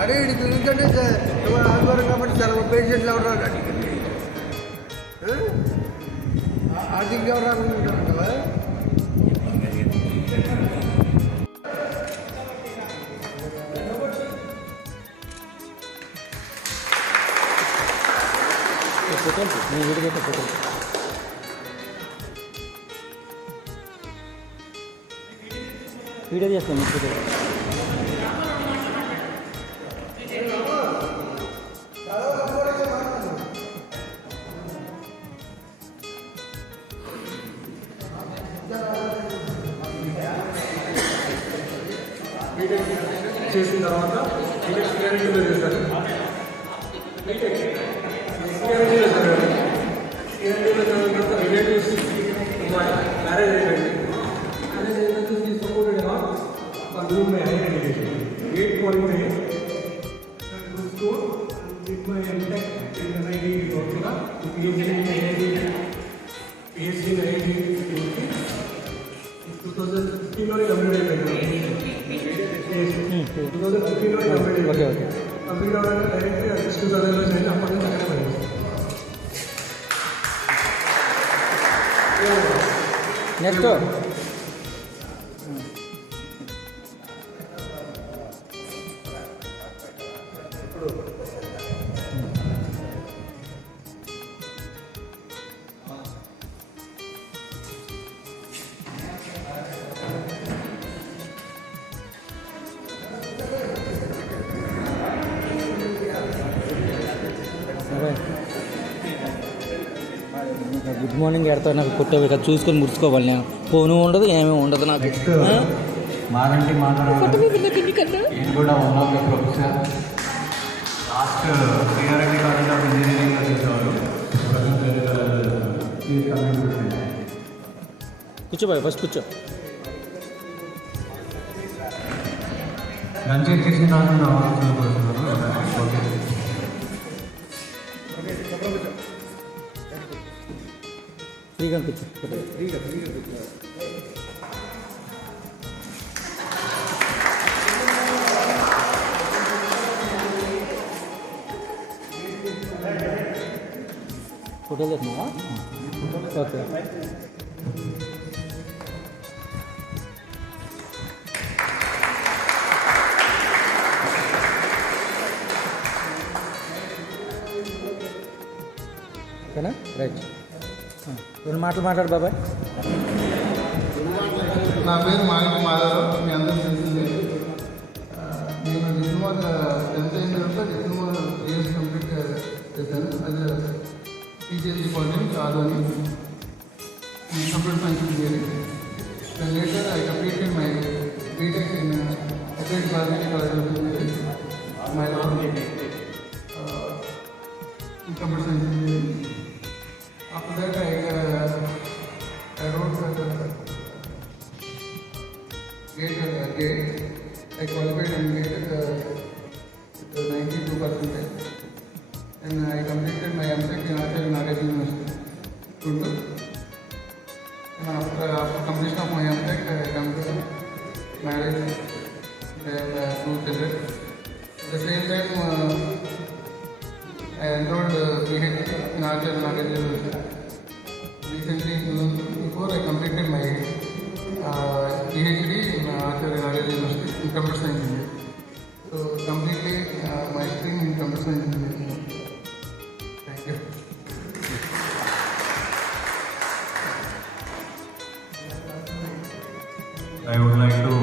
అడే ఎందుకంటే ఆదివారం కాబట్టి చాలా పేషెంట్లు ఎవరు రాడు ఆర్థిక ఎవరు రాకుంటారు కదా. వీడియో చేస్తాను చేసిన తర్వాత క్లియరింగ్లో చేస్తారు. క్లియరింగ్లో చదివారు. క్లియరింగ్లో చదివిన తర్వాత రిలేటివ్స్ మ్యారేజ్ అయిపోయింది. మ్యారేజ్ అయిన తర్వాత supported room my higher education 8.8 school with my MTech in IIT కూడా పిహెచ్డి ఇన్ ఐఐటి 2015లోనే కంప్లీట్ అయిపోయింది. 2015లోనే కంప్లీట్ అయిపోయింది. కంప్లీట్ అవ్వడానికి డైరెక్ట్గా 2000లో చేసి అప్పటి నుంచి అక్కడే పడింది. నెక్స్ట్ గుడ్ మార్నింగ్ ఎడతా నాకు కొట్టేవి కదా చూసుకొని ముడుచుకోవాలి. నేను ఫోను ఉండదు ఏమీ ఉండదు నాకు. మారంటి మాట్లాడాలి నేను కూడా one of the professor last Srinareddy college of ఇంజనీరింగ్లో చేసేవారు. కూర్చోబాయ్ ఫస్ట్ కూర్చో. లంచ్ చేసిన తర్వాత నా ఆలోచన కోరుతున్నారు. ఫ్రీగా కూర్చో. ఫోటోలు తెచ్చినావా? ఓకే. ఓకేనా? రైట్. రెండు మాటలు మాట్లాడు బాబాయ్. నా పేరు మాణిక్ మాధవరావు. మీ అందరికీ తెలిసిందే. నేను డిప్లొమా 10th అయిన తర్వాత డిప్లొమా 3 years కంప్లీట్ చేశాను. అది teachers college Adoni computer science engineering. Then later I completed my BTech in Applied Biology College of Engineering. My in computer science engineering. After that I wrote GATE. I qualified and GATE with 92%. And I completed my MTech in Acharya Nagarjuna University, Guntur. And after completion of my MTech, I come to marriage and 2 children. At the same time, I enrolled PhD in Acharya Nagarjuna University. Recently, before I completed my PhD in Acharya Nagarjuna University in computer science engineering. So completely my stream in computer science engineering. Thank you. I would like to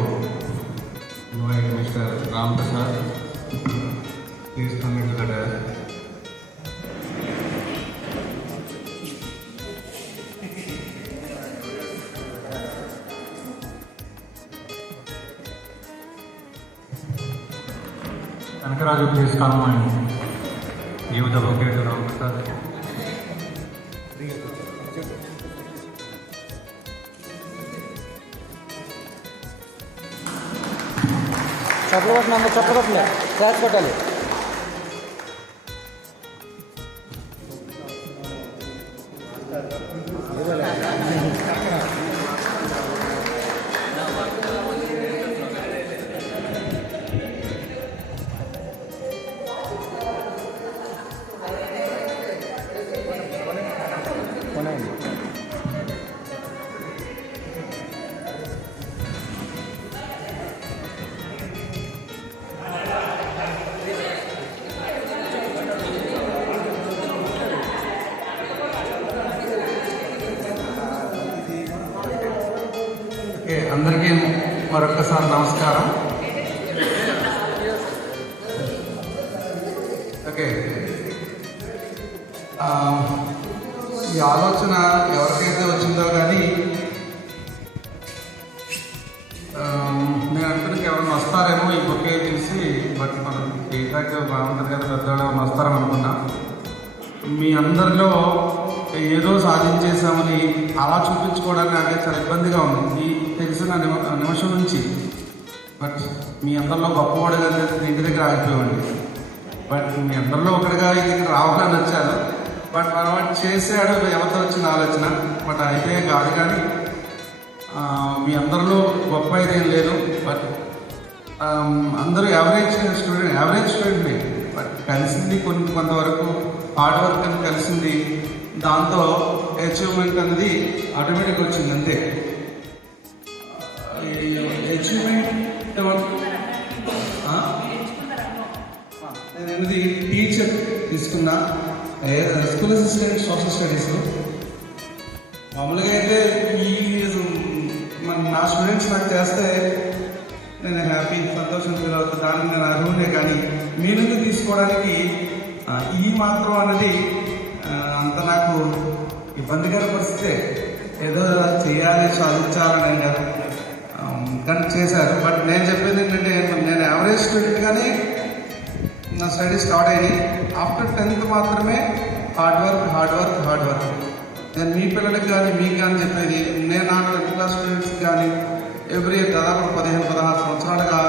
invite Mr. Ram Prasad. Please come into the dais. Kanakaraju, please come and give the bouquet to Ram Prasad. చప్పలు కొట్టిన చప్పలు కొట్టలే class కొట్టాలి. అందరికీ మరొకసారి నమస్కారం. Okay, ఈ ఆలోచన ఎవరికైతే వచ్చిందో కానీ నేను అనుకున్నాక ఎవరైనా వస్తారేమో ఈ బొకే తీసి, బట్ మనం ఫీడ్బ్యాక్ బాగుంటుంది కదా, పెద్దవాళ్ళు ఎవరైనా వస్తారనుకున్నా. మీ అందరిలో ఏదో సాధించేసామని అలా చూపించుకోవడానికి నాకే చాలా ఇబ్బందిగా ఉంది ఈ తెలిసిన నిమిషం నుంచి. బట్ మీ అందరిలో గొప్పవాడుగా ఇంటి దగ్గర ఆగిపోయామండి. బట్ మీ అందరిలో ఒకటిగా ఈ దగ్గర రావాలని వచ్చాను. బట్ మనం చేసాడు ఎవరితో వచ్చిన ఆలోచన, బట్ అయితే కాదు. కానీ మీ అందరిలో గొప్ప ఇదేం లేదు. బట్ అందరూ యావరేజ్ స్టూడెంట్ని. బట్ కలిసింది కొంతవరకు హార్డ్ వర్క్ అని కలిసింది, దాంతో అచీవ్మెంట్ అనేది ఆటోమేటిక్గా వచ్చింది అంతే. అచీవ్మెంట్ నేను అనేది టీచర్ తీసుకున్నా, స్కూల్ అసిస్టెంట్ సోషల్ స్టడీస్లో. మామూలుగా అయితే నా స్టూడెంట్స్ నాకు చేస్తే నేను హ్యాపీ, సంతోషం ఫీల్ అవుతుంది, దానికి నేను అర్హునే. కానీ మీ నుండి తీసుకోవడానికి ఈ మాత్రం అనేది అంత నాకు ఇబ్బందికర పరిస్థితే. ఏదో చేయాలి, సాధించాలని కాదు, కానీ చేశారు. బట్ నేను చెప్పేది ఏంటంటే, నేను యావరేజ్ స్టూడెంట్ కానీ నా స్టడీ స్టార్ట్ అయ్యి ఆఫ్టర్ 10th మాత్రమే హార్డ్ వర్క్. నేను మీ పిల్లలకి కానీ మీకు కానీ చెప్పేది, నేను నా 10th క్లాస్ స్టూడెంట్స్కి కానీ ఎవ్రీ దాదాపు 15-16 సంవత్సరాలుగా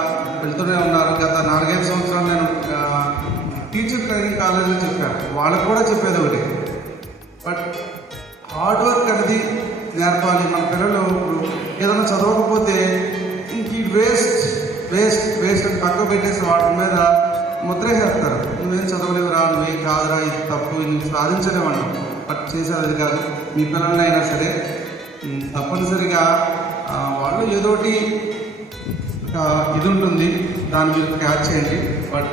వెళ్తూనే ఉన్నారు. గత 4-5 సంవత్సరాలు నేను టీచర్ ట్రైనింగ్ కాలేజీలో చెప్పాను. వాళ్ళకు కూడా చెప్పేది ఒకటి, బట్ హార్డ్ వర్క్ అనేది నేర్పాలి. మన పిల్లలు ఏదైనా చదవకపోతే ఇంక వేస్ట్ అని పక్క పెట్టేసి వాటి మీద ముద్రేసేస్తారు. నువ్వేం చదవలేవురా, నువ్వేం కాదురా, ఇది తప్పు, నువ్వు సాధించలేమన్నా. బట్ చేసేది అది కాదు. మీ పిల్లలైనా సరే తప్పనిసరిగా వాళ్ళు ఏదోటి ఇది ఉంటుంది, దాని మీద క్యాచ్ చేయండి. బట్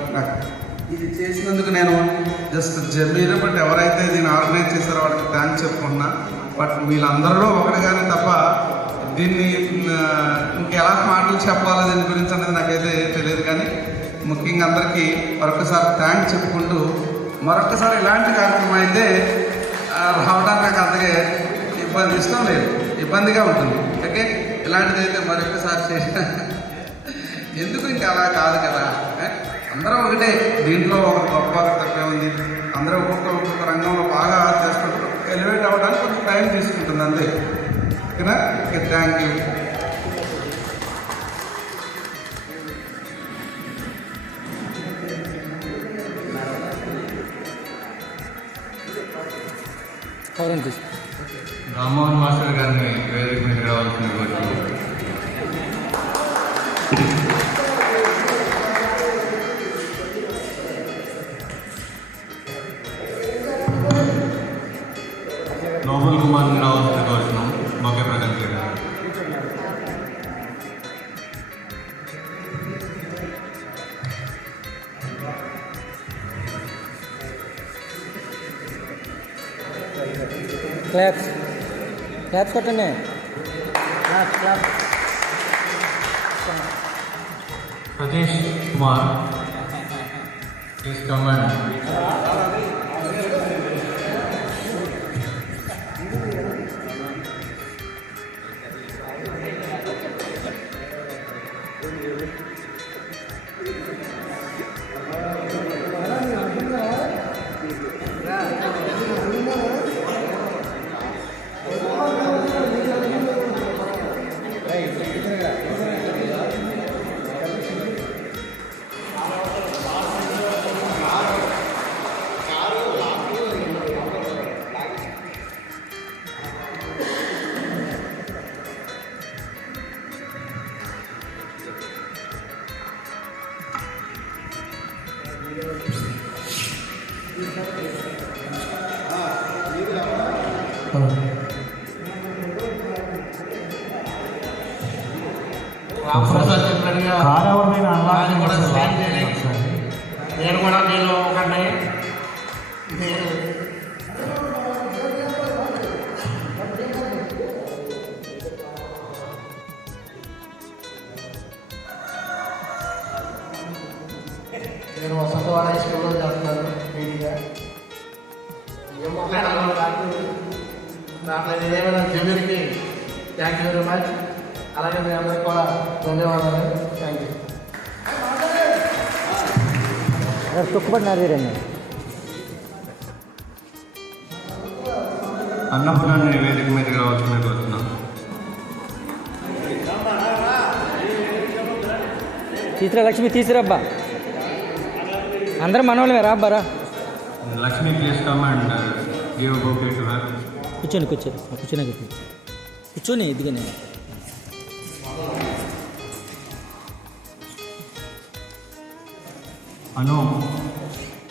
ఇది చేసినందుకు నేను జస్ట్ జర్నీలో, బట్ ఎవరైతే దీన్ని ఆర్గనైజ్ చేశారో వాళ్ళకి థ్యాంక్స్ చెప్పుకున్నా. బట్ వీళ్ళందరిలో ఒకటిగానే తప్ప దీన్ని ఇంకెలా మాటలు చెప్పాలో దీని గురించి అనేది నాకైతే తెలియదు. కానీ ముఖ్యంగా అందరికీ మరొకసారి థ్యాంక్స్ చెప్పుకుంటూ, మరొకసారి ఇలాంటి కార్యక్రమం అయితే రావడానికి నాకు అంతగా ఇష్టం లేదు, ఇబ్బందిగా ఉంటుంది. ఓకే, ఇలాంటిది అయితే మరొకసారి చేసిన ఎందుకు ఇంకా అలా కాదు కదా. అందరం ఒకటే, దీంట్లో ఒక గొప్ప తక్కువ ఉంది. అందరూ ఒక్కొక్క రంగంలో బాగా చేస్తుంటారు. ఎలివేట్ అవ్వడానికి కొంచెం టైం తీసుకుంటుంది అంతే. ఓకేనా? Okay, thank you. Rammohan master గారిని వేదిక మీద రావాల్సిన కోరుతున్నాను. నోబల్ కుమార్ని రావాల్సిన కోరుతున్నాం. బొకే ప్రజెంట్ గారు. క్లాప్స్ కొట్టండి. Satish Kumar, please come and Ramprasad చెప్పినట్టుగా వాళ్ళు కూడా స్నేహం చేయాలి. నేను కూడా నేను ఒకటి నేను వసంతవాడ హై స్కూల్లో చదువుతున్నాను నీట్గా ఏం మాట్లాడాలో దాంట్లో ఏమైనా జమీర్కి థ్యాంక్ యూ వెరీ మచ్. అలాగే మీ అందరికీ కూడా ధన్యవాదాలు. Thank you. తొక్కుపడినారు రండి. అన్నపూర్ణాన్ని వేదిక మీదకి రావాల్సిందే కోరుతున్నాం. తీసురా లక్ష్మి, తీసురబ్బా. అందరూ మనోళ్ళమే రా అబ్బారా. Lakshmi please come and give bouquet to her. కూర్చోండి కూర్చోని కూర్చొని ఎదిగానే. Anu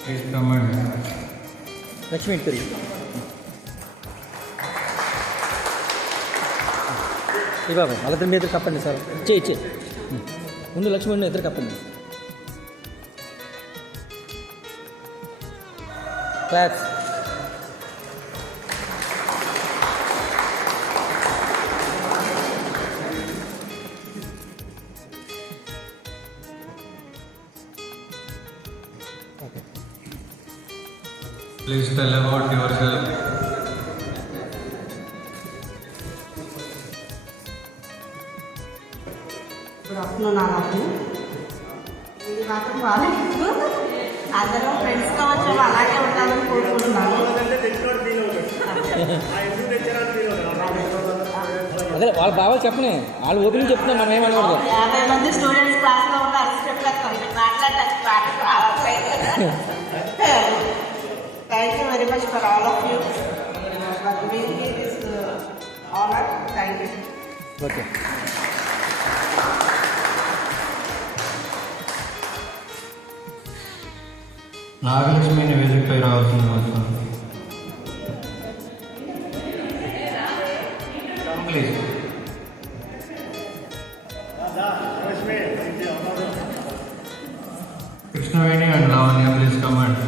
please come and Lakshmi ఇటు తిరిగి. ఏ బాబా వాళ్ళిద్దరు మీ ఇద్దరు కప్పండి సార్. ఇచ్చే ముందు లక్ష్మి ఉండి ఇద్దరు కప్పండి. Claps. Please tell about yourself. Good afternoon అందరికీ. ఇది మాత్రం బాగాలేదు. అందరూ ఫ్రెండ్స్గా వచ్చాము, అలాగే ఉండాలని కోరుకుంటున్నాను. అదే వాళ్ళ బాగా చెప్పనే, వాళ్ళు ఓపెనింగ్ చెప్తున్నారు, మనం ఏమనకూడదు. 50 మంది స్టూడెంట్స్ క్లాస్లో ఉన్నారు. మాట్లాడటానికి thank you very much for all of you for giving me this honour. Thank you. Okay. నాగలక్ష్మిని వేదికపై రావాల్సింది కోరుతున్నాం. Please. Krishnaveni and Lavanya please come and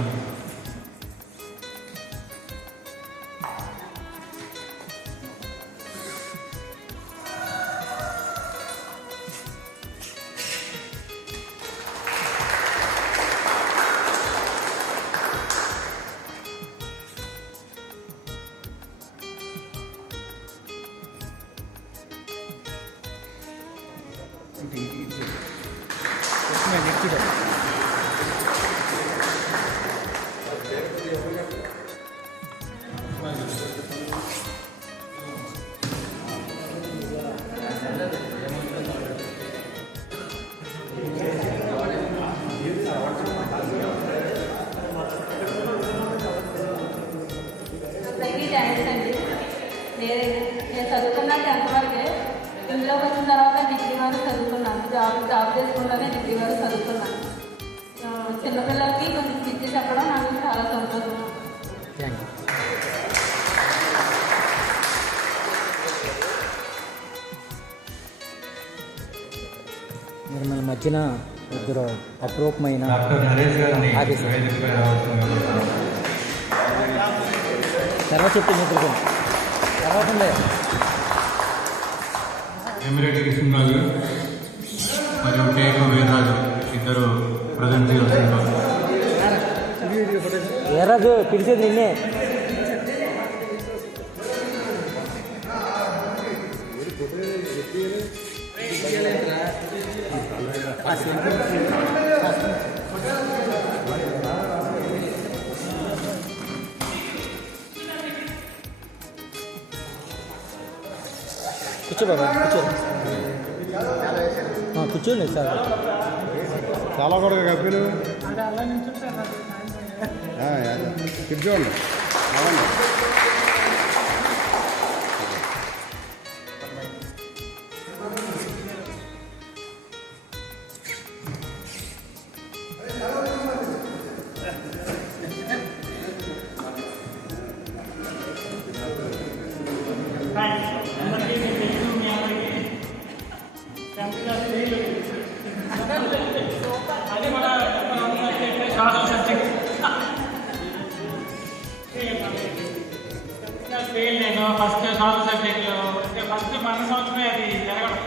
thanks అండి. నేను చదువుకున్నాను 10th వరకే. ఇందులోకి వచ్చిన తర్వాత డిగ్రీ వరకు చదువుకున్నాను. జాబ్ చేసుకుంటానే డిగ్రీ వరకు చదువుకున్నాను. చిన్నపిల్లలకి కొంచెం విద్య చెప్పడం నాకు చాలా సంతోషం. మరి మన మధ్యన ఇద్దరు అప్రూపమైన డాక్టర్ నరేష్ గారిని వేదికపై రావాల్సింది కోరుతున్నాం. తర్వాత చెప్పింది ఇప్పుడు తర్వాత ఎమిరెడ్డి కృష్ణరాజు మరియు టేకు వీర్రాజు ఇద్దరు ప్రజెంట్ చేస్తున్నారు. ఏ రాజు పిలిచేది నిన్నే. కూర్చో బాబా, కూర్చోండి సార్. చాలా కూడా కప్పిలు కూర్చోండి. అందరికీ అది మన సోషల్ సబ్జెక్ట్ ఫెయిల్ నేను ఫస్ట్ సోషల్ సబ్జెక్ట్లో ఫస్ట్ మన సంవత్సరమే అది జరగడం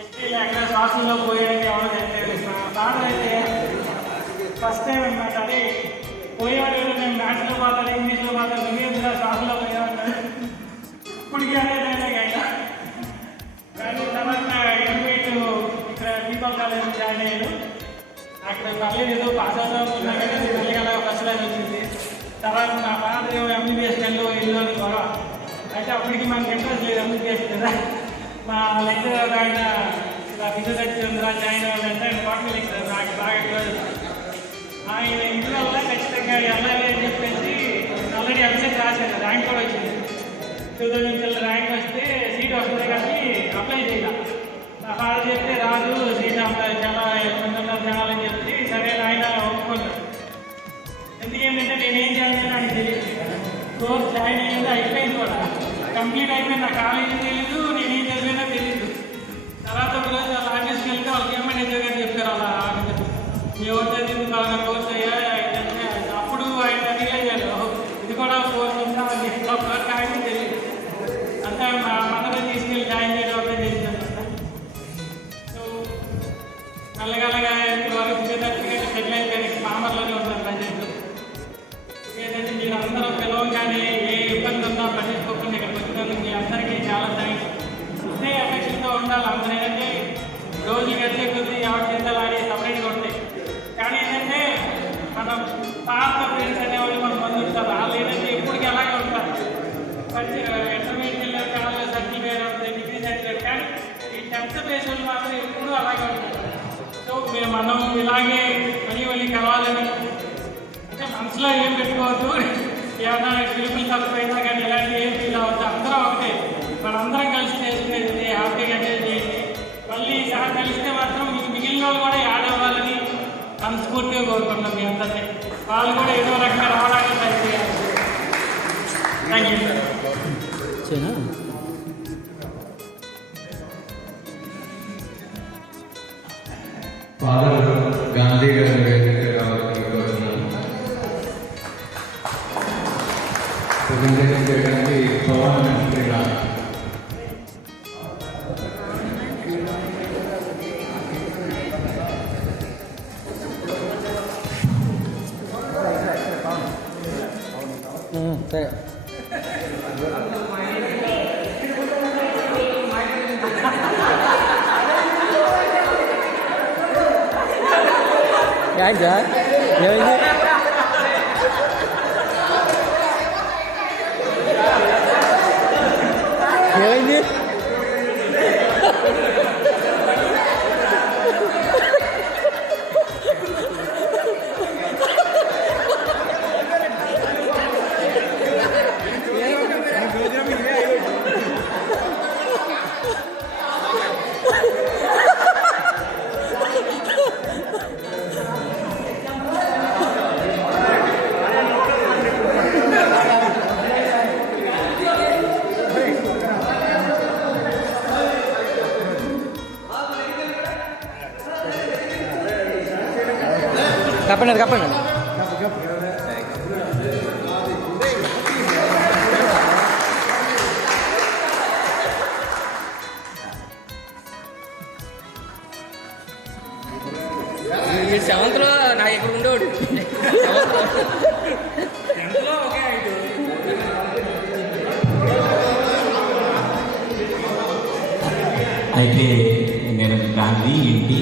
ఎస్టీలు ఎక్కడ సోషల్లో పోయేది ఎవరో తెలియదు. ఫాదర్ అయితే ఫస్ట్ టైం అనమాట. అది పోయేవాడు నేను మ్యాథ్స్లో పోతాను, ఇంగ్లీష్లో పోతాను, నువ్వేందులో సోషల్లో పోయేవాడు ఇప్పటికీ అనేది అయినా. కానీ తర్వాత ఎంపీటు ఇక్కడ దీపక్ కాలేజ్ జాయిన్ అయ్యాను. అక్కడ పర్లేదు ఏదో పాస్ అవుతున్నా కానీ మళ్ళీ అలా ఫస్ట్ లైన్ వచ్చింది. తర్వాత నా ఫాదర్ ఎంబీబీఎస్ ఇల్లు అని గొడవ. అయితే అప్పటికి మనకి ఇంట్రెస్ట్ లేదు ఎంబీబీఎస్ కదా. మా లెక్చరర్ ఆయన ఇలా ఫిజియోథెరపీ ఉందా జాయిన్ అవ్వాలంటే ఆయన బాటనీ లెక్చరర్ నాకు బాగా క్లోజ్. ఆయన ఇంట్లో వల్ల ఖచ్చితంగా వెళ్ళాలి అని చెప్పేసి ఆల్రెడీ ఎంసెట్ రాశాను, ర్యాంక్ కూడా వచ్చింది. 2000 ర్యాంక్ వస్తే సీట్ వస్తుంది కానీ అప్లై చేయాలి. నా ఫాదర్ చెప్తే రాదు సీట్ అప్లై చాలా జనాలని చెప్పి సరే ఆయన ఒప్పుకున్నాను. ఎందుకేంటంటే నేనేం చేయాలని నాకు తెలియదు. కోర్స్ జాయిన్ అయ్యింది, అయిపోయింది కూడా కంప్లీట్ అయిపోయింది. నా కాలేజీ తెలియదు, నేనేం చదివినా తెలియదు. తర్వాత ఒకరోజు వాళ్ళ ఆఫీస్కి వెళ్తే వాళ్ళకి ఏమైనా చదివారు చెప్పారు. అలా ఎవరు చదివింది బాగా కోర్స్ అయ్యా. అప్పుడు ఆయన రియలైజ్ ఇది కూడా కోర్స్ ఉందా అని చెప్పి అప్పటివరకు ఆయన తెలియదు. అంతా మా మదర్ తీసుకెళ్ళి జాయిన్ చేయడం వల్ల తెలిసిందన్నమాట. సో మెల్లగల్లగా వరకు ఫిజియోథెరపీ సెటిల్ అయిపోయింది. పామర్లోనే ఉంటారు ప్రజెంట్. ఏదంటే మీరు అందరూ పిలవగానే ఏ ఇబ్బంది ఉన్నా పట్టించుకోకుండా ఇక్కడికి వచ్చినందుకు మీ అందరికీ చాలా థ్యాంక్స్. ఇదే అఫెక్షన్తో ఉండాలి అందరూ. ఏంటంటే రోజు గడిచే కొద్దీ ఎవరి చింతలు ఆడి సపరేట్గా ఉంటాయి. కానీ ఏంటంటే మనం పాత ఫ్రెండ్స్ అనేవాళ్ళు మన మంది ఉంటారు. వాళ్ళు ఏంటంటే ఎప్పటికీ అలాగే ఉంటారు. ఇంటర్మీడియట్ వెళ్ళారు కాలంలో సర్కిల్ వేరే ఉంటుంది, డిగ్రీ సర్టిఫికేట్. కానీ ఈ 10th బేస్ వాళ్ళు మాత్రం ఎప్పుడూ అలాగే ఉంటారు. సో మనం ఇలాగే మళ్ళీ కలవాలని అంటే మనసులో ఏం పెట్టుకోవద్దు. ఏమన్నా పిలుపులు తక్కువైనా కానీ ఇలాంటి ఏం ఫీల్ అవ్వద్దు. అందరూ ఒకటే, మనందరం కలిసి చేసుకునేది హ్యాపీగా ఎంజాయ్ చేయండి. మళ్ళీ సహా కలిస్తే మాత్రం మీకు మిగిలిన వాళ్ళు కూడా యాడ్ అవ్వాలని మనస్ఫూర్తిగా కోరుకుంటున్నాం. మీ అందరినీ వాళ్ళు కూడా ఏదో రకంగా రావడానికి ట్రై చేయాలి. Thank you. ఫాదర్ గాంధీ గారి వేదిక రావాలని కోరుతున్నాను. ప్రజెంటేషన్ చేయడానికి పవన్ శ్రీరామ్. సరే ఏంటి సార్ ఏమైంది? ఏమైంది? కప్పండి కప్పండి. సెవెంత్లో నాకు ఇక్కడ ఉండేవాడు. టెన్త్లో ఒకే హైట్. అయితే నేను గాంధీ ఇంటి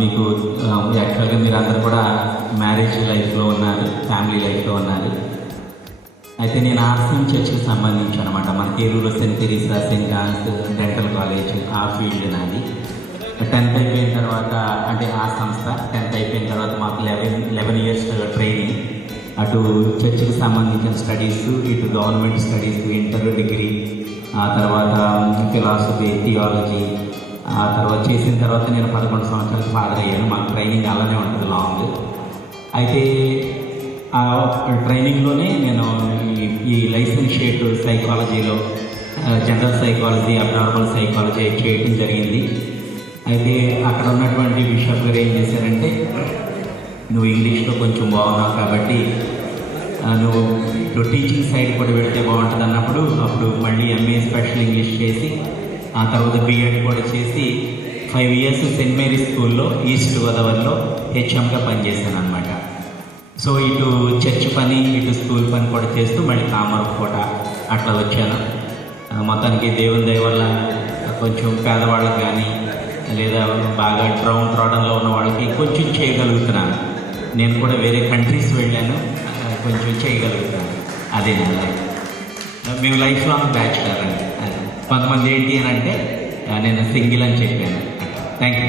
మీకు యాక్చువల్గా మీరు అందరూ కూడా మ్యారేజ్ లైఫ్లో ఉన్నారు, ఫ్యామిలీ లైఫ్లో ఉన్నారు. అయితే నేను ఆర్సీఎం చర్చ్కి సంబంధించి అనమాట. మన కేరూరులో Saint Teresa Saint Anne's dental college ఆ ఫీల్డ్ నాది. 10th అయిపోయిన తర్వాత అంటే ఆ సంస్థ 10th అయిపోయిన తర్వాత మాకు 11 years ట్రైనింగ్. అటు చర్చికి సంబంధించిన స్టడీస్, ఇటు గవర్నమెంట్ స్టడీస్, ఇంటర్, డిగ్రీ, ఆ తర్వాత ఫిలాసఫీ, థియాలజీ. ఆ తర్వాత చేసిన తర్వాత నేను 11 సంవత్సరాలకు ఫాదర్ అయ్యాను. మాకు ట్రైనింగ్ అలానే ఉంటుంది లాంగ్. అయితే ఆ ట్రైనింగ్లోనే నేను ఈ లైసెన్షియేట్ సైకాలజీలో జనరల్ సైకాలజీ, అబ్నార్మల్ సైకాలజీ చేయడం జరిగింది. అయితే అక్కడ ఉన్నటువంటి బిషప్ గారు ఏం చేశారంటే, నువ్వు ఇంగ్లీష్లో కొంచెం బాగున్నావు కాబట్టి నువ్వు ఇప్పుడు టీచింగ్ సైడ్ కూడా పెడితే బాగుంటుంది అన్నప్పుడు అప్పుడు మళ్ళీ ఎంఏ స్పెషల్ ఇంగ్లీష్ చేసి ఆ తర్వాత బీఎడ్ కూడా చేసి 5 years సెయింట్ మేరీస్ స్కూల్లో ఈస్ట్ గోదావరిలో హెచ్ఎంగా పనిచేశాను అనమాట. సో ఇటు చర్చ్ పని ఇటు స్కూల్ పని కూడా చేస్తూ మళ్ళీ కామరకోట అట్లా వచ్చాను. మొత్తానికి దేవుని దయ వల్ల కొంచెం పేదవాళ్ళకి కానీ లేదా బాగా గ్రౌండ్ రావడంలో ఉన్న వాళ్ళకి కొంచెం చేయగలుగుతున్నాను. నేను కూడా వేరే కంట్రీస్ వెళ్ళాను, కొంచెం చేయగలుగుతాను. అదే నా లైఫ్. మేము లైఫ్ లాంగ్ బ్యాచులర్ అండి. అది కొంతమంది ఏంటి అని అంటే నేను సింగిల్ అని చెప్పాను. Thank you.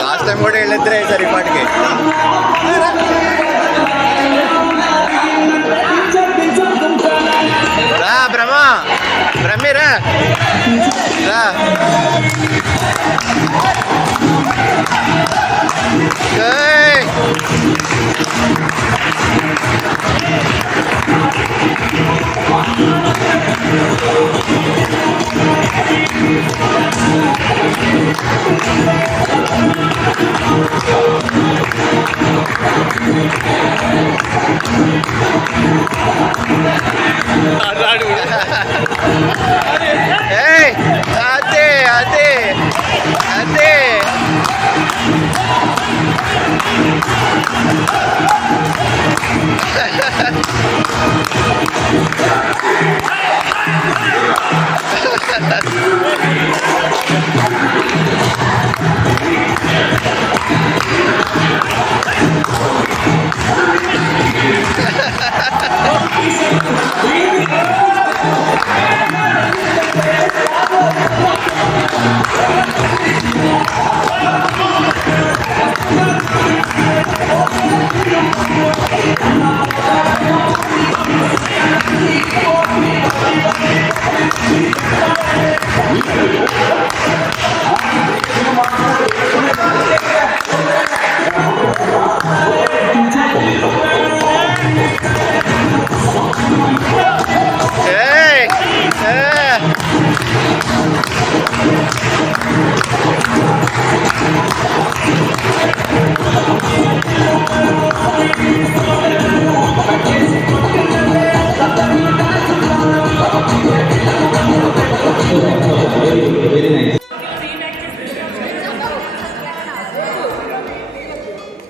లాస్ట్ టైం కూడా వెళ్ళిద్దరే సార్ ఇప్పటికి. రా బ్రహ్మి రా అదే అదే అదే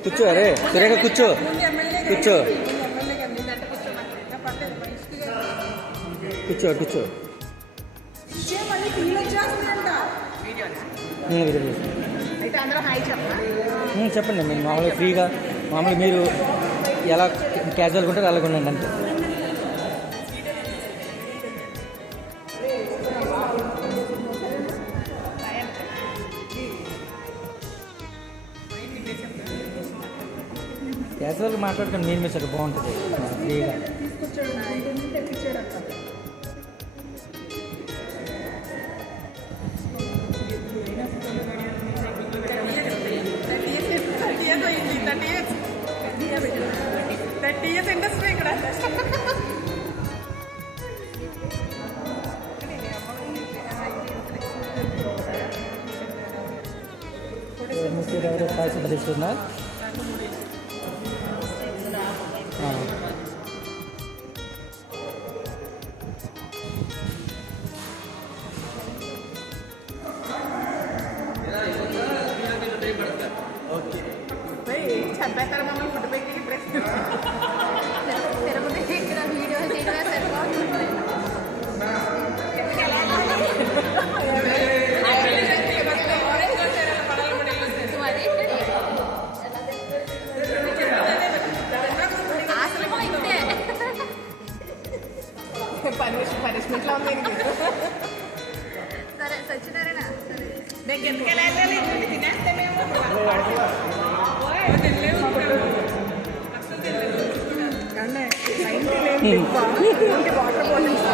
కూర్చో అరే సురేఖ కూర్చో కూర్చో కూర్చో కూర్చో చెప్పండి మీరు మామూలుగా ఫ్రీగా మామూలుగా మీరు ఎలా క్యాజువల్గా ఉంటారో అలాగ ఉండండి అంతే. క్యాజువల్గా మాట్లాడుకొని మీరు మీరు చాలా బాగుంటుంది ఫ్రీగా. ఎవరు పాయసం ప్రతిస్తున్నా చంపేస్తారు మమ్మల్ని ఫుడ్ పెట్టి ప్రశ్న వీడియో చేయడం సరిపోతుంది. పనిష్మెంట్లో ఉంది. సరే సచ్చినారేనా నేను గెంతకెళ్ళాలి తినేస్తే మేము వాటర్ బాటిల్స్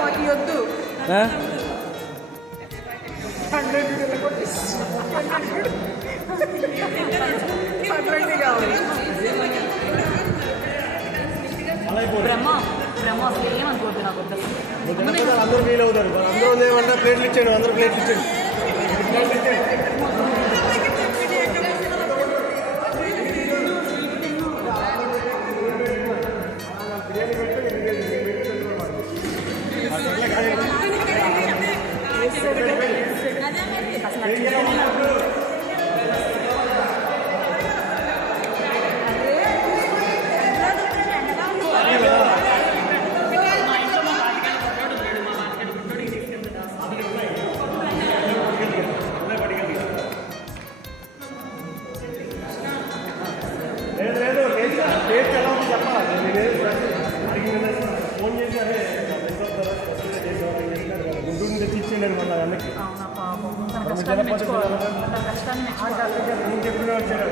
మాకు వద్దు. బ్రహ్మ అసలు ఏమనుకోవద్దు నాకు అందరూ ఫీల్ అవుతారు. అందరూ ఏమన్నా ప్లేట్లు ఇచ్చాడు, అందరూ ప్లేట్లు ఇచ్చాడు. టేస్ట్ ఎలా ఉంది చెప్పాలి. ఫోన్ చేసి అదే గుంటూరు నుంచి తెచ్చి ఇచ్చిండే మళ్ళీ వెనక్కి అవునా పాపం తన మరి కష్టాన్ని జలపాతం మెచ్చుకోవాలి పిల్లలు తన కష్టాన్ని మెచ్చుకోవాలి నేను చెప్పిన వచ్చారు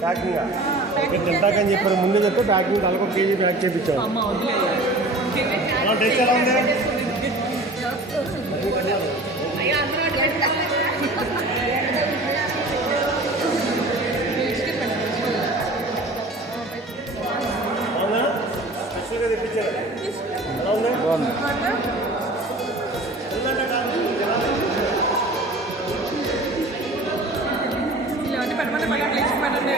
ప్యాకింగ్ ఓకే తింటాకని చెప్పారు ముందే చెప్తే ప్యాకింగ్ తలకు కేజీ ప్యాక్ చేయించాము అమ్మ వదిలే అలా టేస్ట్ ఎలా ఉంది అవునా స్పెషల్గా తెప్పించారు ఎలా ఉంది బాగుంది. ఇవన్నీ పెట్టమని మళ్ళీ ప్లేస్ పెట్టండి